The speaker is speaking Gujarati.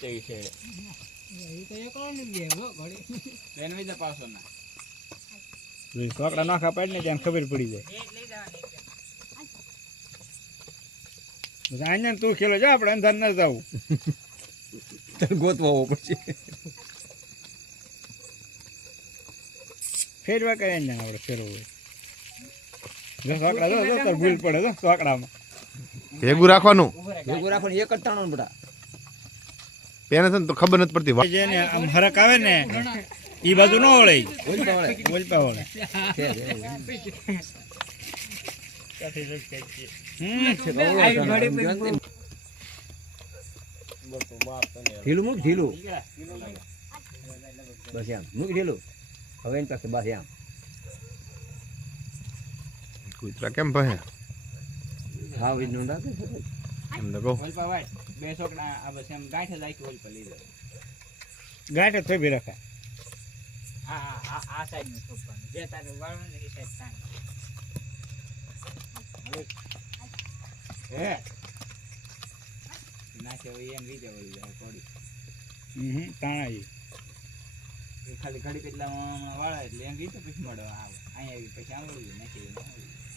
તેવી છે એ તો એક વાર નહીં ગયો ઘડી બેન વિદા પાસો ના સોકડા નાખા પાડી ને ત્યાં ખબર પડી જાય અહીંયા તું ખેલો જા આપણે અંદર ન જવું ગોતવા પડશે ફેરવા કઈ ને આપણે ફેરવું જો સોકડા જો તાર ભૂલ પડે જો સોકડામાં ભેગું રાખવાનું ભેગું રાખવાનું એક જ તાણો ને બટા પેને છે ને તો ખબર નથી પડતી જેને આમ હરક આવે ને ઈ બાજુ ન વળે ઓલપા વળે ઢીલું મૂક ઢીલું બસ એમ મૂક ઢીલું હવે એની પાસે બસ એમ કૂતરા કેમ ભહે હા વીજ નું રાખે એમ તો કહું ઓલપા વાય બે છોકરા આ બસ એમ ગાંઠે લાઈક ઓલપા લઈ જાય ગાંઠે થોભી રખાય આ સાઈડ નું છોકરા જે તારે વાળો ને એ સાઈડ તાણ હે ના છે એમ રીજે વળી જાય થોડી તાણા ખાલી ઘડી કેટલા વાળા એટલે એમ રીતો પછી મળવા આવે અહીંયા પછી આવડી જાય નાખી